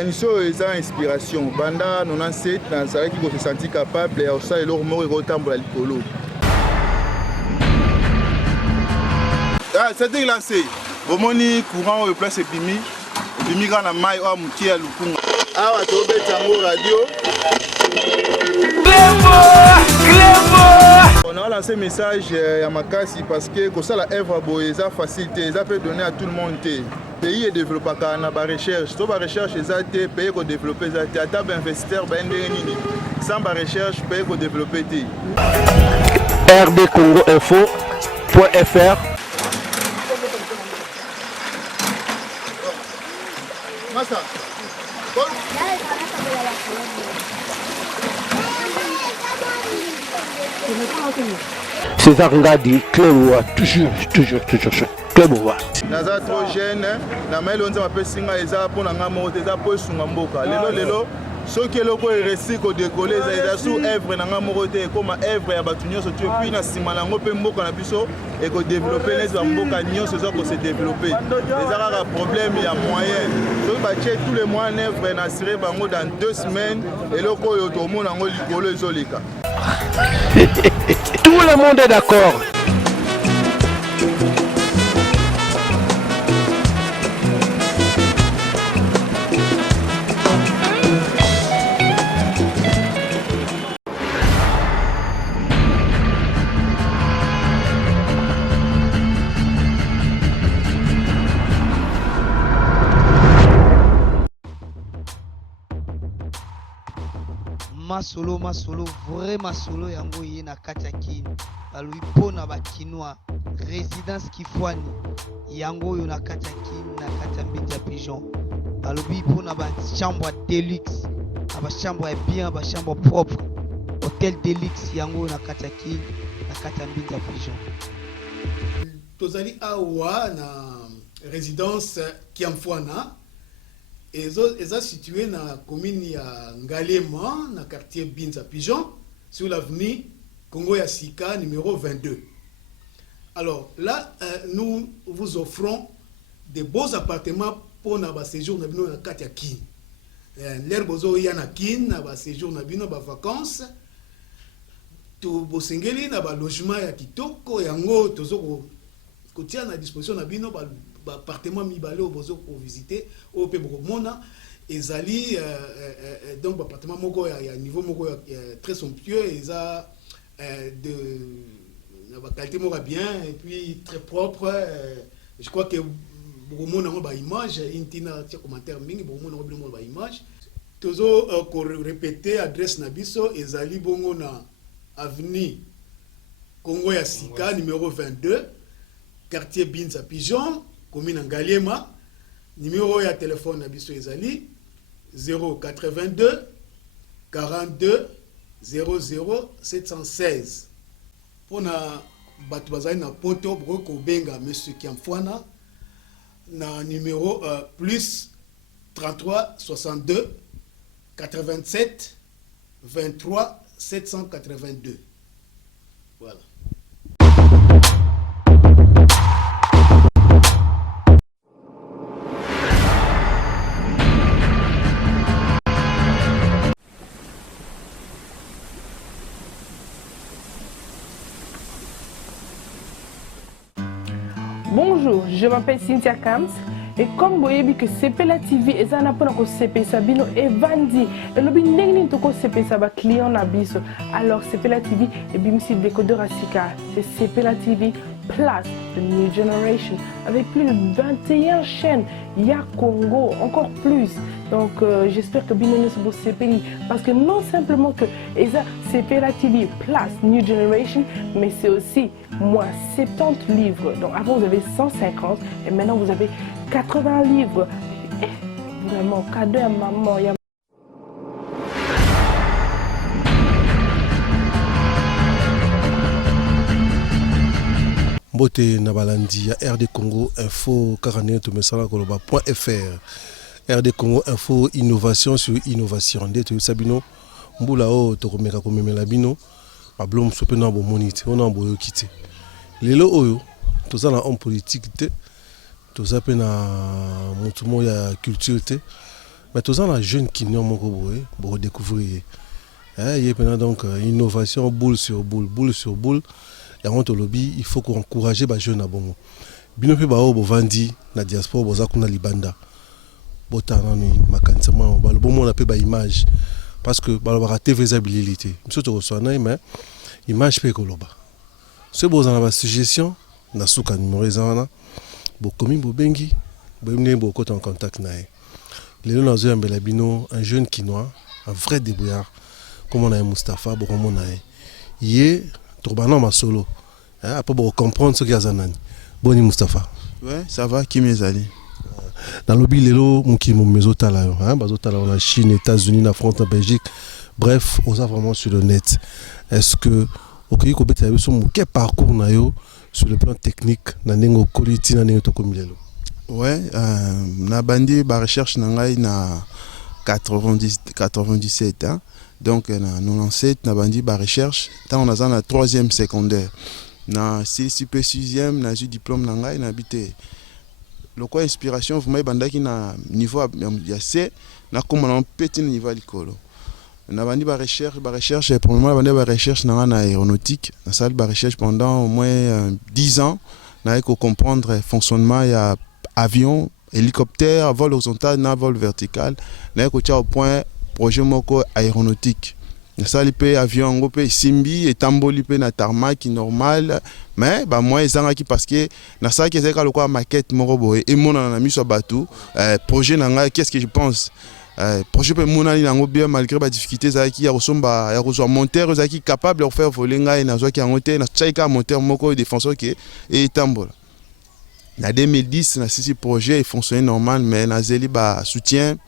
makanisi eza inspiration banda 97 nazalaki ko se sentir capable ya osala eloko moko ekotambola likolo. C'était lancé. Bomoni courant au place epimi kaka na mai oyo mokie ya lukunga awa tobetango radio. On a lancé message à Makassi parce que comme ça la œuvre boye ça facilité ça peut donner à tout le monde. Pays est développé par la recherche. Tout la recherche ça té pays qu'on développer ça té ata ben investisseur ben nini. Sans la recherche pays qu'on développer té. rdcongoinfo.fr. Massa. César Ngadi, Cléboa, toujours. Cléboa. Naza trop jeune, na mail on m'appelle singa eza pour na ngamo eza pour sunga mboka. Lelo ce qui est le ko réussi ko décoller eza sous œuvre na ngamo te comme œuvre ya batu nyonso tu puis na sima na ngope mboka na biso et ko développer les mboka nyonso zo ko se développer. Les ara problème ya moyen. So ba che tous les moyens œuvre na siré bango dans 2 semaines et le ko yo to mona ngo likolo ezolika. Tout le monde est d'accord. Masolo, vraiment solo yango ye na kati balui pona bakinois résidence Kifwani yango yo na kati na kati mbinja pigeon balobi pona ba chambre deluxe ba chambre bien ba chambre propre hôtel deluxe yango na kati mbinja pigeon. Tozali awa na résidence Kiamfwana. Ils sont situés dans la commune de Ngalema, dans le quartier Binza Pigeon, sur l'avenue Congo Yassika, numéro 22. Alors là, nous vous offrons des beaux appartements pour notre séjour dans le quartier Kin. L'herbozo y a na Kin, dans séjour dans les vacances. Tout bosengeli dans le logement ya kitoko yango tozo ko tia na disposition na bino appartement mibale au besoin pour visiter au pe mona ezali donc appartement moko ya niveau moko très somptueux eza de la qualité moko bien et puis très propre. Je crois que beaucoup mona ba image intina tia commentaire mingi beaucoup mona ba image tozo ko répéter adresse na biso ezali bongo na avenue Congo ya Sika numéro 22 quartier Binza Pigeon commune Ngalema. Numéro ya téléphone Abisso Ezali 082 42 00 716. Pour na Batouazai na poto broko benga monsieur Kiamfwana na numéro plus 33 62 87 23 782. Voilà. Bonjour, je m'appelle Cynthia Kams et comme vous voyez que CPLA TV est un appel pour CP Sabino et Vandi et le bin toko CP Saba client nabiso. Alors CPLA TV et bimsi décodeur Asika, c'est CPLA TV Plus the New Generation avec plus de 21 chaînes. Il y a Congo encore plus. Donc j'espère que Binonis vous CPI parce que non simplement que CPLA TV Plus New Generation, mais c'est aussi moins 70 livres. Donc avant vous avez 150 et maintenant vous avez 80 livres. Et vraiment cadeau à maman. Bote Nabalandi, RD Congo Info, .fr. RD Congo Info, innovation sur innovation. Dès Sabino, Mboulao, Tokomeka Komemela Bino, Pablom Sopena Bomonite, on a un boyo quitté. Les lots, tous en homme politique, tous à peine à Montumo, il y a culture, Mais tous les jeunes qui n'ont pas pour découvrir. Il y a maintenant donc innovation boule sur boule, boule sur boule. Et en lobby, il faut encourager les jeunes à bon. Bino pe bao bo vandi na diaspora boza kuna libanda. Botana ni makansama ba le bon on appelle ba image parce que ba ba TV visibilité. Monsieur to so na mais image pe koloba. Ce boza na ba suggestion na suka numéro ezana. Bo komi bo bengi, bo mne bo ko en contact na e. Lelo na zo mbela bino un jeune quinois, un vrai débrouillard comme on a Mustapha bo comme on a. Yé Torbana ma solo. Après pour comprendre ce qu'il y a zanani. Boni Mustapha. Ouais, ça va qui mes alliés. Dans le bilelo muki mo mezotala hein, bazotala en Chine, États-Unis, la France, la Belgique. Bref, on a vraiment sur le net. Est-ce que okoki ko beta biso mo quel parcours na yo sur le plan technique na nengo quality na nengo tokomilelo. Ouais, na bandi ba recherche na ngai na 97 hein. Donc na 97 na bandi ba recherche, tant on a na 3e secondaire. Na CCP 6e na eu diplôme na ngai na habité. Le quoi inspiration vraiment bandaki na niveau ya C na comme na petit niveau likolo. Na bandi ba recherche pour moi bandi ba recherche na aéronautique, na salle ba recherche pendant au moins 10 ans na eko comprendre fonctionnement ya avion, hélicoptère, vol horizontal na vol vertical, na eko tia au point projet moko aéronautique. Ça lipe avion ngopé simbi et tamboli pe na tarmac normal mais ba moi ezanga ki parce que na ça qui ezeka lokwa maquette moko boye et mona na miso batu projet nanga qu'est-ce que je pense projet pe mona ni nango bien malgré ba difficulté za ki ya kosomba ya kozwa monteur za ki capable de faire voler ngai na zo ki ngote na chaika monteur moko défenseur qui et tambola na 2010 na sisi projet fonctionnait normal mais na zeli ba soutien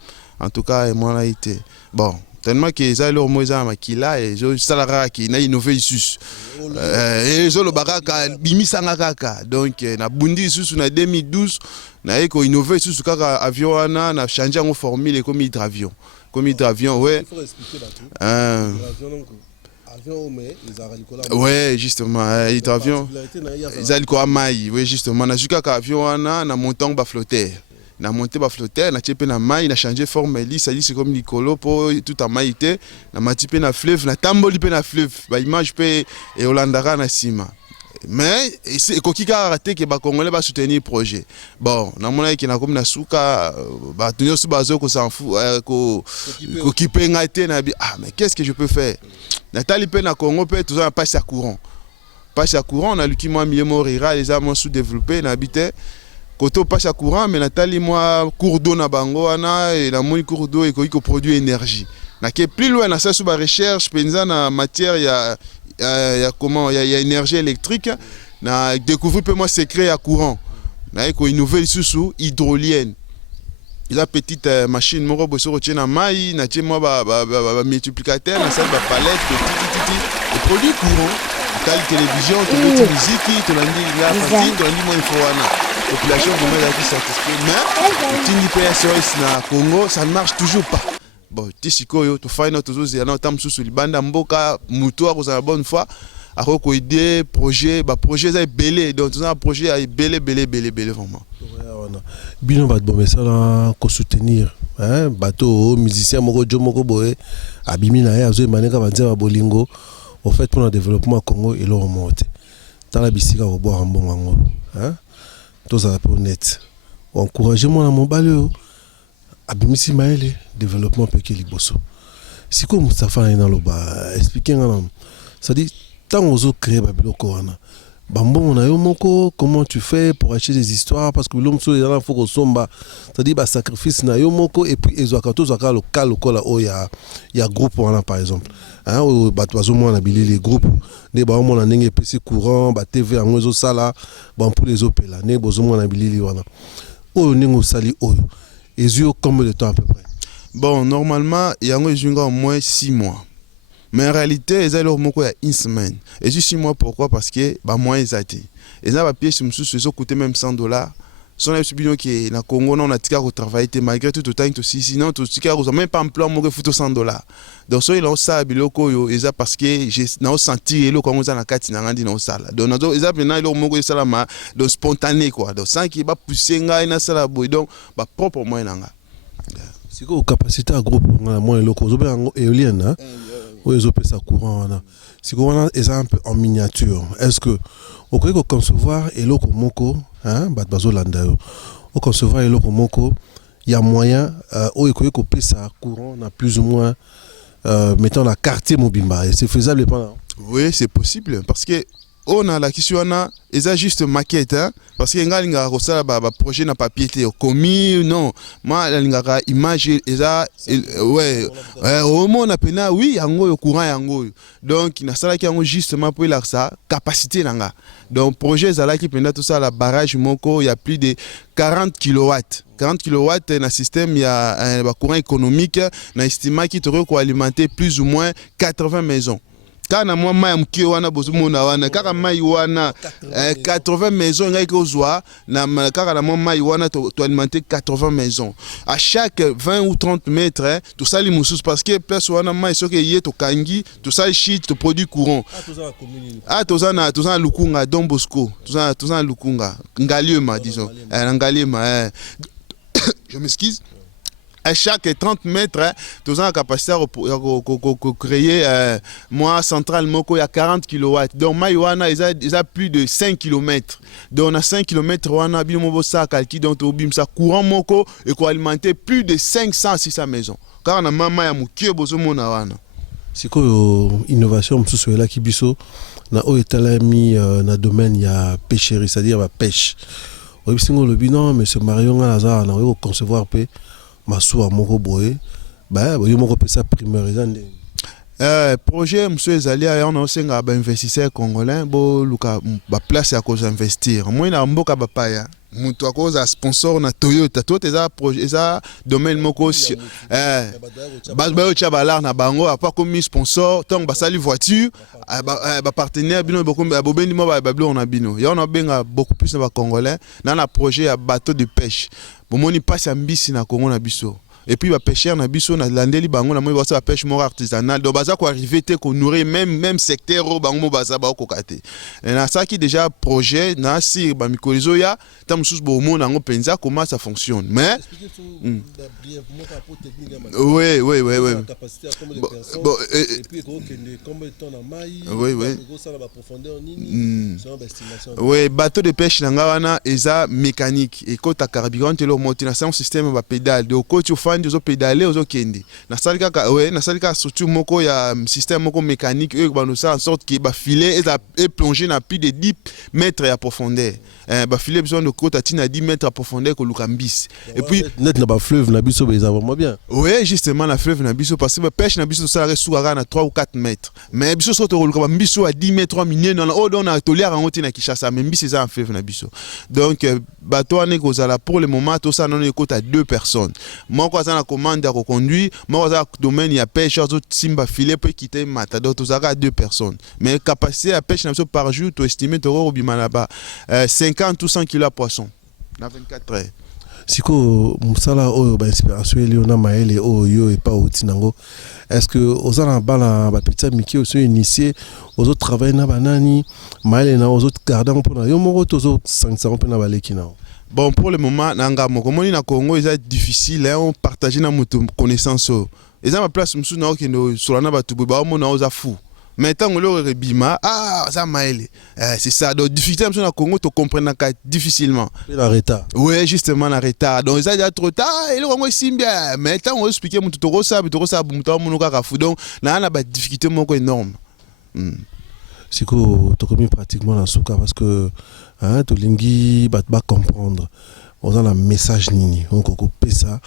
en tout cas et moi là été bon tellement que ça leur moisa makila et je salara qui na innové isus et je le baraka bimisanga kaka donc na bundi isus na 2012 na eko innové isus kaka avion ana na changer en formule comme hydravion ouais avion mais ouais justement hydravion ils allaient quoi mai oui justement na jusqu'à avion ana na montant ba flotter na monté ba flotter na tchepé na mai na changer forme lisse c'est comme Nicolo pour tout à maïté na matipé na fleuve na tamboli pe na fleuve ba image pe et Holandara na sima mais c'est kokika raté que ba congolais ba soutenir projet bon na mona ki na comme na suka ba tunyo su bazo ko s'en fout ko kipe ngate na ah mais qu'est-ce que je peux faire na tali pe na Congo pe tout ça passe à courant on a luki moi milieu rural les amants sous-développés na habité Koto passe à courant, mais Nathalie, moi, cours d'eau na bango, et la moni cours d'eau et qu'on produit énergie. Na qui est plus loin, na ça sous la recherche, pensa na matière, il y a énergie électrique, na découvrir peu moi secret à courant. Na ko innover sous hydrolienne. Il a petite machine moro bosso retient na mai, na tie moi ba multiplicateur, na ça ba palette, petit et produit courant. Telle télévision, toute musique, tout l'andi là, facile, tout l'andi moi il faut ana. Population vraiment là qui satisfait mais tindi PSOS na Congo ça ne marche toujours pas bon tisiko yo to final to zo na tam susu libanda mboka muto a kozala bonne fois a ko idée projet ba projet za belé donc tout un projet a belé vraiment bino ba bon ça là ko soutenir hein bateau musicien moko jo moko boye abimi na ya zo maneka banza ba bolingo au fait pour le développement Congo et le remonter dans la bisika au boire un bon mango hein tous à la net encouragez-moi à mon balio abimisi maele développement peke liboso si comme Mustapha est dans le bas expliquer ça dit tant aux autres créer babiloko wana bambon na yo moko comment tu fais pour acheter des histoires parce que l'homme so il faut que somba ça dit ba sacrifice na yo moko et puis ezwaka zaka local lokola o ya groupe wana par exemple hein o bato bazomo na bilili les groupes ne ba mo na ndenge PC courant ba TV en zo sala ba pour les opela ne bozomo na bilili wana o ningo sali o ezio combien de temps à peu près bon normalement yango ezunga au moins 6 mois. Mais en réalité, ils ont eu une semaine. Et je suis moi pourquoi parce que bah moi ils étaient. Ils ont payé sur monsieur, ils ont coûté même $100. Son absubino qui est na Congo on a tika au travail malgré tout le temps aussi sinon tout tika on même pas emploi moi faut $100. Donc ça ils ont ça biloko yo ils ont parce que j'ai na senti le Congo za na kati na ngandi na sala. Donc ils ont na le moko sala ma donc spontané quoi. Donc sans qui va pousser ngai na sala boy donc bah propre moi nanga. C'est quoi capacité à groupe moi et locaux éolienne où ils opèrent ça courant c'est quoi un peu en miniature est-ce que au cas où concevoir et locaux moko bazolanda au concevoir et locaux moko il y a moyen où il faut que ça courant on a plus ou moins mettons la quartier Mobimba et c'est faisable pendant. Oui, c'est possible parce que on a la question ils a juste maquette parce que ngalinga kosala ba projet na papier te commis non moi la image eza ouais au moins on a pena oui yango yo courant yango donc na sala ki yango justement pour la ça capacité nanga donc projet ezala ki pena tout ça la barrage moko il y a plus de 40 kilowatts na système il y a un courant économique na estima qui te ko alimenter plus ou moins 80 maisons. Kana moi mai mkie wana bozumona wana kaka mai wana 80 maisons ngai kozwa na kaka na moi mai wana to alimenter 80 maisons à chaque 20 ou 30 mètres tout ça les moussus parce que place wana mai soke yé to kangi tout ça shit to produit courant tout ça na Lukunga Don Bosco tout ça Lukunga Ngaliema disons Ngaliema je m'excuse. À chaque 30 mètres, nous avons la capacité de créer moi centrale moko il y a 40 kW. Donc Maïwana ils a plus de 5 km. Donc on a 5 km wana bimobo ça calki donc obim ça courant moko et ko alimenter plus de 500 600 maisons. Car on a mama ya mukie bozo mona wana. C'est quoi innovation msusu là ki biso na o etalami na domaine ya pêcherie c'est-à-dire la pêche. Au bisingo le bilan mais ce Marion Lazare na o concevoir pe Masou à moko boye yo moko pesa primeur ezande projet monsieur ezali on a aussi nga ba investisseur congolais bo luka ba place ya ko investir moi na mboka ba paya mutu akoza sponsor na Toyota eza projet eza domaine moko ba chabalar na bango a pas comme sponsor tant ba sali voiture ba partenaire bino beaucoup bobendi mo ba blo na bino ya on a benga beaucoup plus na ba congolais na projet ya bateau de pêche bomoni passe ya mbisi na Congo na biso et puis ba pêcheur na biso na landeli bango na moi ba pêche mort artisanale donc baza ko arriver te ko nourrir même secteur au bango baza ba ko kate na ça qui déjà projet na si ba mikolizo ya tam sous bo mo na ngo penza comment ça fonctionne mais oui et puis combien de temps na mai oui bateau de pêche na ngawana eza mécanique et kota carburant te lo monter na un système ba pédale de ko tu des pédaler aux okende na salika structure moko ya système moko mécanique ba nous ça en sorte que ba filet et plonger na plus de 10 mètres à profondeur ba filet besoin de côte à 10 mètres à profondeur que lukambis et puis net na ba fleuve na biso ba vraiment bien oui justement la fleuve na biso parce que pêche na biso ça reste à 3 ou 4 mètres mais biso so to luka biso à 10 mètres 3 minutes dans on a tolière en na Kinshasa même biso ça en fleuve na biso donc bateau ane kozala pour le moment tout ça non écoute à 2 personnes moi na commande à reconduire moi dans domaine il y a pêche autres simba filet peut quitter matador tout ça à 2 personnes mais capacité à pêche par jour tu estimer au bima là-bas 50 ou 100 kg à poisson dans 24 heures siko musala oyo ba inspiration eliona maele oyo et pas outinango est-ce que osana bala ba petit miki oso initié aux autres travailler na banani maele na aux autres garder pour na yo moko tozo 500 pour na baleki na. Bon, pour le moment, nanga mokomoni na Congo, c'est difficile, on partage na moto connaissance. Et ça ma place msou na okendo solana batubu ba mo na oza fou. Mais tant le rebima, ça maele. C'est ça. Donc difficulté msou na Congo to comprendre difficilement. La retard. Oui, justement la retard. Donc ça déjà trop tard, et le Congo simbia. Mais tant on expliquer moto to ça muta mo ka fou. Donc na ba difficulté moko énorme. Siko to commis pratiquement la souka parce que to lingi ba comprendre on a la message nini on ko pesa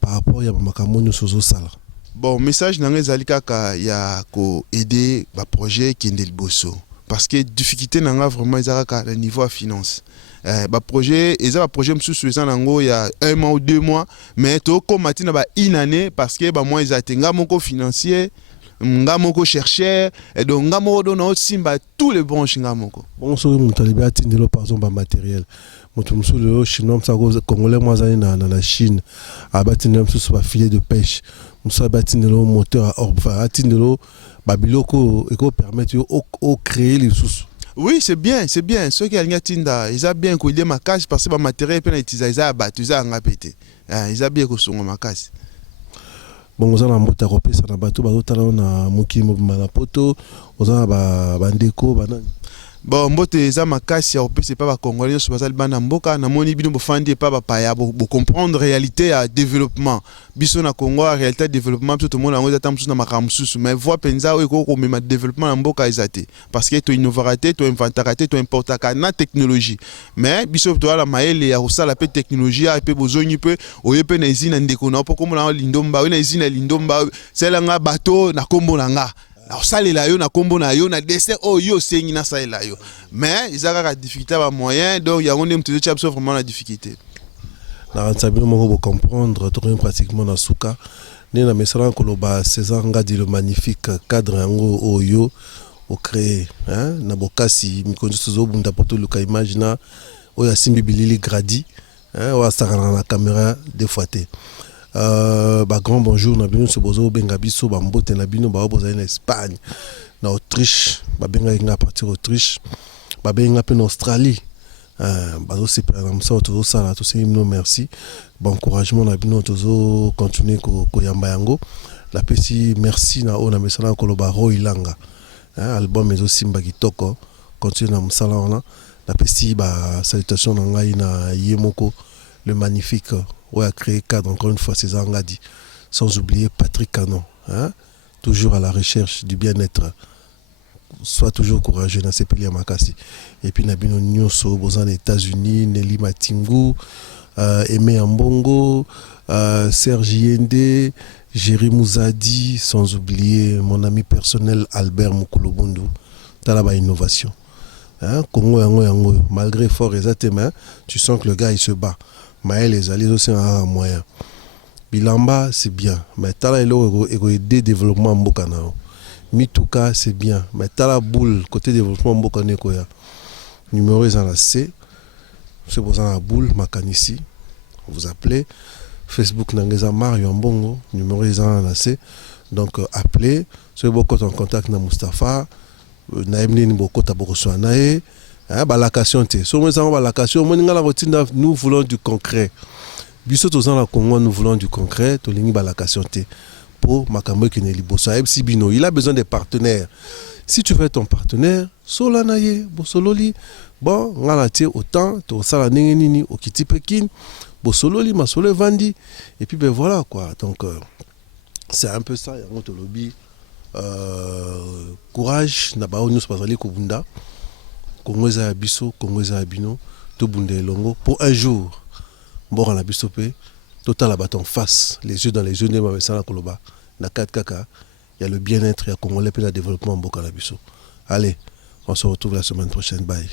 par rapport ya makamoni sozo sala. Bon message nanga ezali kaka ya ko aider ba projet kende liboso parce que difficulté nanga vraiment ezaka à niveau à finance. Ba projet eza ba projet msusu eza nango ya 1 mois ou 2 mois mais to komati na ba une année parce que ba moi ezatenga moko financier ngamoko chercheur et donc ngamoko dona osimba tous les branches ngamoko bon so mutalibi atindelo par exemple ba matériel moto msusu chinois msako congolais mwazani na Chine abatindelo msusu ba filet de pêche msusu abatindelo moteur à orbe atindelo ba biloko eko permettre au créer les sous. Oui, c'est bien. Ceux qui ont tinda, ils ont bien coulé ma casse parce que le matériel peut être utilisé à battre, ils ont pété. Ils ont bien coulé ma casse. Bon, on a un mot à repérer, ça n'a pas tout, on a moki poto, on a bandeko, banane. Bon, mbote eza makasi ya opesa pa ba congolais so bazali bana mboka na moni bino bofandi pa ba paya bo comprendre réalité ya développement biso na Congo la réalité développement tout le monde ngo eza na makamsusu mais voix penza o ko mema développement na mboka ezate parce que to innovarité to inventaraté to importaka na technologie mais biso to la maele ya osala pe technologie a pe bozonyi pe oyepe na izina ndeko na poko mona lindomba na izina lindomba sela nga bateau na kombo na nga. Alors ça les layo na combo na yo na dessert oh yo sengi na ça layo mais ils ont la difficulté à moyen donc il y a un petit peu vraiment la difficulté na sabino moko comprendre to pratiquement na suka né na mesala ko loba César Ngadi le magnifique cadre yango oyo au créer hein na bokasi mikonzo zo bunda poto luka imagina oya simbi bilili gradi hein wa sakana na caméra des fois té grand bonjour na bino so bozo benga biso ba mbote na bino ba boza en Espagne na Autriche ba benga inga partir Autriche ba benga pe en Australie bazo se prendre ça to sala to se no merci bon encouragement na bino to continuer ko yamba yango la pesi merci na ona mesala ko loba Roilanga album ezo simba kitoko continue na msala ona la pesi ba salutation na ngai na yemoko le magnifique où a créé cadre encore une fois César Ngadi sans oublier Patrick Canon hein? Toujours à la recherche du bien-être sois toujours courageux dans ces pays à Makasi et puis Nabino Nyonso aux États-Unis Nelly Matingu Aimé Ambongo Serge Yende Jerry Mouzadi sans oublier mon ami personnel Albert Mukulubundu Talaba Innovation hein? Congo yango malgré fort exactement tu sens que le gars il se bat. Maël les alliés aussi un moyen. Bilamba c'est bien, mais Tala et aider développement mbokana. Mituka c'est bien, mais Tala boule côté développement mbokana koya. Numéro est dans la C. C'est pour ça la boule makanisi. Vous appelez Facebook Nangeza Mario Mbongo, numéro est dans la C. Donc appelez, c'est beaucoup en contact na Mustafa, naimni ni beaucoup taboko soanae. Balakation te so moi ça balakation moi ngala rotina nous voulons du concret biso to la Congo nous voulons du concret to lingi balakation te pour makambo ki ne liboso MC Bino il a besoin des partenaires si tu veux ton partenaire sola naye bosololi bon ngala te autant to sala ndenge nini okiti pekin bosololi masolo vandi et puis ben voilà quoi donc c'est un peu ça yango to lobby courage na ba nous pasali ko bunda Congo za biso Congo za bino to bunda elongo pour un jour mbora na biso pe total abaton face les yeux dans les yeux de ma mesala koloba na 4 kaka il y a le bien-être il y a congolais pe le développement mboka na biso allez on se retrouve la semaine prochaine bye.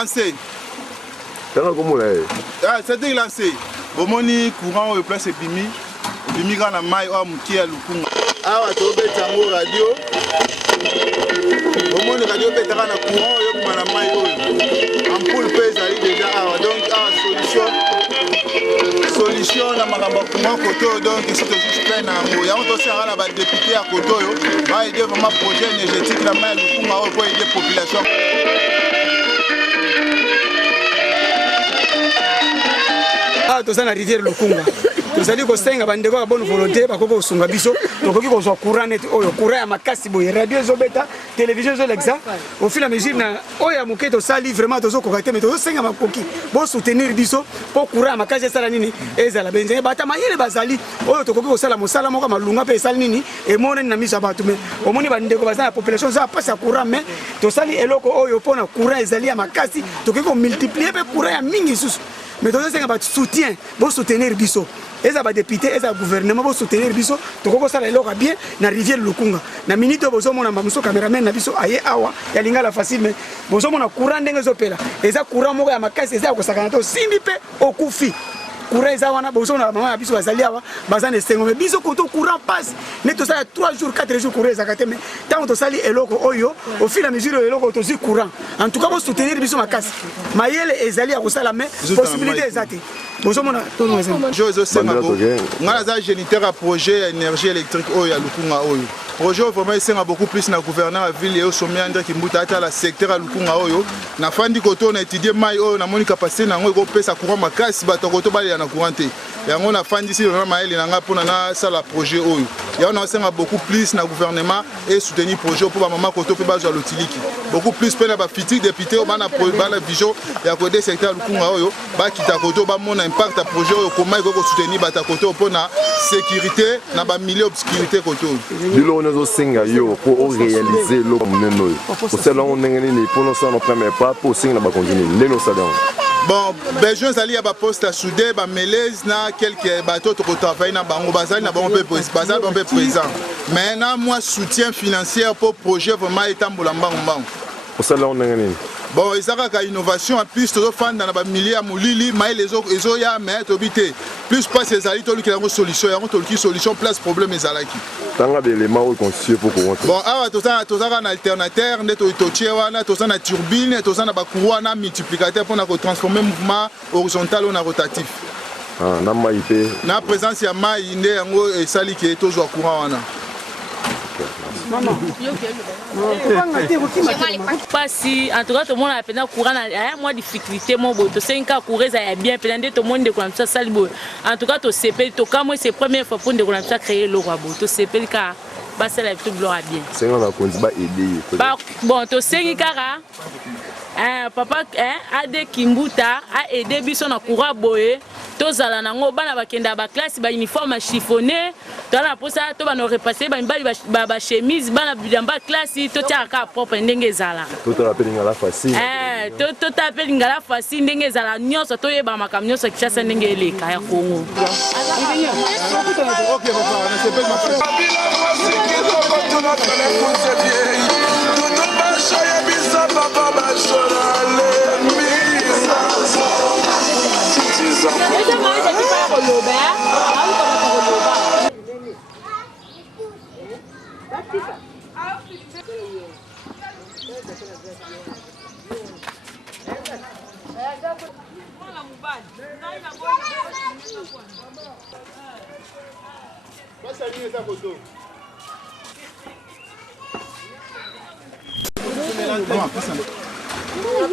lancé. C'est lancé. Bomoni courant au place Bimi. Bimi kana mai o muki ya lukunga. Awa to betango radio. Bomoni radio betaka na courant yo kuma na mai o. Ampoule pesa ali déjà awa donc solution na makambo courant koto donc ici to juste plein na ngo. Ya on to sera na ba député à koto yo. Va aider vraiment projet énergétique na mai lukunga o pour aider population. Toza na rivière Lukunga tozali kosenga bandeko ya bonne volonté bakoko kosunga biso tokoki kozwa courant net oyo courant ya makasi boye radio ezobeta télévision ezolexa au fil à mesure na oyo ya moke tosali vraiment tozokoka te mais tozosenga makoki bosoutenir biso mpo courant ya makasi esala nini ezala benzenga bata mayele bazali oyo tokoki kosala mosala moko malunga mpe esali nini emonani na miso ya bato me omoni bandeko baza na population eza pasi ya courant mais tosali eloko oyo mpona courant ezali ya makasi tokoki komultiplier mpe courant ya mingi lisusu mais tous les soutien, bon soutenir biso. Les députés, les gouvernements vont soutenir biso. Donc on va le bien na rivière Lukunga. Na minute bozo mona bamuso cameraman na biso aye awa ya lingala facile mais bozo mona courant ndenge zopela. Eza courant moko ya makasi eza ko sakana to simbi pe okufi. Courant eza wana bozo na mama ya biso bazali awa bazane sengo mais biso koto courant passe. Ne to sala 3 jours 4 jours courant eza kate mais tant to sali eloko oyo au fil à mesure eloko to zi courant. En tout cas pour soutenir biso makasi. Mayele ezali ya kosala mais possibilité ezate. Bozo mona to no eza. Jozo Semabo. Ngala za géniteur à projet énergie électrique oyo ya Lukunga oyo. Projet vraiment esenga beaucoup plus na gouverneur à ville et au sommet André Kimbuta ata la secteur à Lukunga oyo. Na fandi koto na étudier mai oyo na moni capacité na ngo pesa courant makasi bato koto bali na courant te. Ya ngo na fandi si na maeli na nga pona na sala projet oyo. Ya on esenga beaucoup plus na gouvernement et soutenir projet pour ba mama koto pe bazo lotiliki. Beaucoup plus pe na ba fiti député o bana vision ya ko des secteur Lukunga oyo ba kita koto ba mona impact à projet oyo comment il faut soutenir bata koto pona sécurité na ba milieu obscurité koto. Nous singa yo pour réaliser le moneno. Pour cela on nengeni pour nous ça nos premiers pas pour singa ba continuer. Neno ça donc. Bon, besoin zali ya ba poste à souder ba melez na quelques bateaux to travailler na bango bazali na bango pe bazali bango présent. Maintenant moi soutien financier pour projet vraiment etambola mbango. Pour cela on nengeni. Bon, ils ont innovation en plus de faire dans la milieu à Moulili, mais les autres ils ont mais obité. Plus pas ces alliés qui ont une solution, ils ont une solution place problème les alaki. Tanga d'éléments conscients pour qu'on. Bon, ah tout ça un alternateur, net tochiwana, tout ça na turbine, tout ça na bakuwana multiplicateur pour na transformer mouvement horizontal ou na rotatif. Ah, na maïté. Na présence ya mai inde yango et sali qui est toujours courant wana. Maman. Pas si en tout cas tout le monde a pendant courant a moins difficulté mon beau to 5 ans courir ça bien pendant tout le monde de comme ça sali beau en tout cas to CP to comme c'est première fois pour de comme ça créer le roi beau to CP car bah c'est la tout gloire bien c'est on a conduit ba aider bon to 5 kara papa ade Kimbuta a aidé biso na courant boye tozala nango bana bakenda ba classe ba uniforme chiffonné tala posa to bana repasser ba chemise bana bidamba classe to tiaka propre ndenge ezala to te rappelle ngala facile to t'appelle ngala facile ndenge ezala nyonso to yeba makambo nyonso kishasa ndenge eleka ya Kongo. OK papa on se fait ma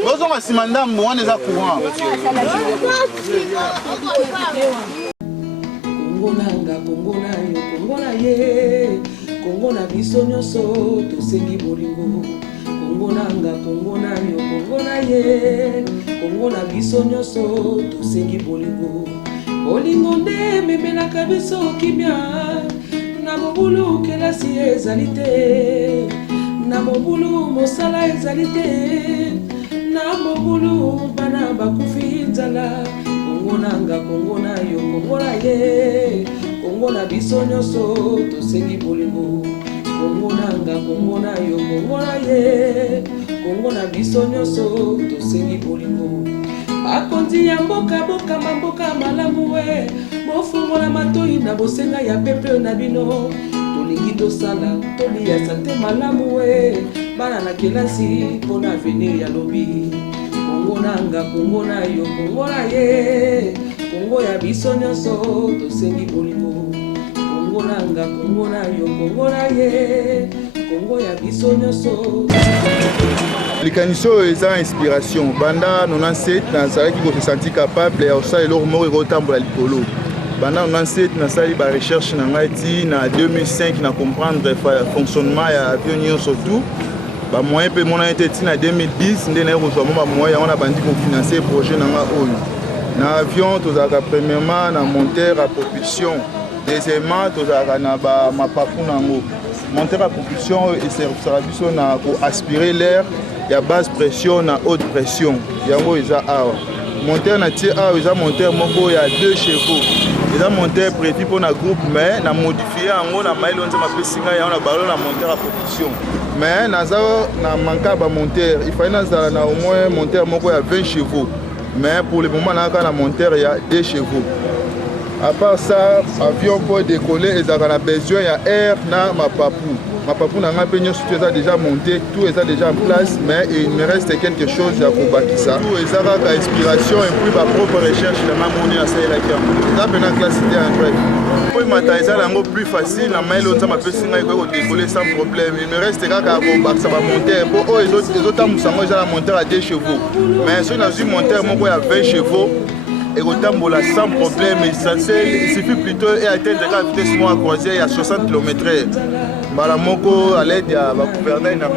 Bonjour à Simandam, moi on est à courant. Kongo na biso nyonso tosengi bolingo. Kongo nanga Kongo na yo Kongo na ye. Kongo na biso nyonso tosengi bolingo. Bolingo nde memelaka biso kimia. Na mobulu kelasi ezali te. Na mobulu mosala ezali te. Na mobulu bana bakufi nzala. Kongo nanga Kongo na yo Kongo na ye. Kongo na biso nyonso tosengi bolingo. Kongo nanga Kongo na yo Kongo na ye. kongo na biso nyonso tosengi bolingo bakonzi ya mboka bokama mboka malamu we bofungola matoi na bosenga ya pepe na bino tolingi tosala tolia sante malamu we bana na kelasi mpona avenir ya lobi kongo nanga kongo na yo kongo na ye kongo ya biso nyonso tosengi bolingo kongo nanga kongo na yo kongo na ye kongo ya biso nyonso likanisi oyo eza inspiration banda 97 nazalaki se senti capable ya kosala eloko moko ekotambola likolo banda 97 nasali barecherche na ngai ti na 2005 na comprendre fonctionnement ya avion nyonso tout bamoyen mpe monani te ti na 2010 nde naye kozwa mo bamoyen yango na bandi kofinancer projet na ngai oyo na avion tozalaka premièrement na monteur à propulsion deuxièmement tozalaka na mapapu nango monteur à propulsion eservisaka biso na koaspirer l'air ya basse pression na haute pression yango eza awa monteur na tie awa eza monteur moko ya 2 chevaux eza monteur prévu mpona groupe mais na modifie yango na mayele onze mapesi ngai yango na balo na monteur à propulsion mais naza na manka bamonteur ifali nazala na au moins monteur moko ya 20 chevaux mais pour le moment nazaka na monteur ya 2 chevaux. À part ça, avion pour décoller, ils ont besoin de air na mapapu. Mapapu n'a pas déjà monté, tout est déjà en place, mais il me reste quelque chose à combattre ça. Tout est à inspiration et puis ma propre recherche dans ma monnaie à Saïlakia. Ça peut être classé en vrai. Pour matérialiser l'angle plus facile, la mail on m'a fait signer que décoller sans problème. Il me reste qu'à combattre ça va monter. Pour eux les autres ils ont la monteur à 2 chevaux. Mais si on a un monteur mon à 20 chevaux. Et Rotambola sans problème, il suffit plutôt d'atteindre la vitesse à croisière à 60 km/h. Malamoko à l'aide de gouverner na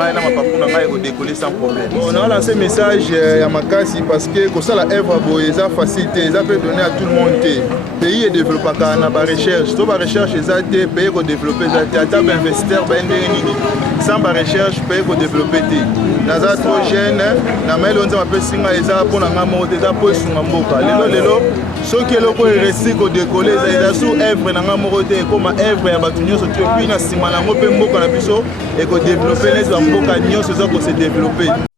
décoller sans problème. On a lancé un message à Makasi parce que comme ça la œuvre est facilité, ça peut donner à tout le monde. Le pays est développé par la recherche. Sans la recherche, les pays ont développé des investisseurs sans la recherche, les pays ont développé. Naza trop jeune, na mail on a appelé singa eza pour na ngamo déjà pour sunga mboka. Lelo soki eloko eresi ko décoller eza sous œuvre na ngamo côté comme œuvre ya batu nyonso tu puis na sima na ngo pe mboka na biso et ko développer les mboka nyonso za ko se développer.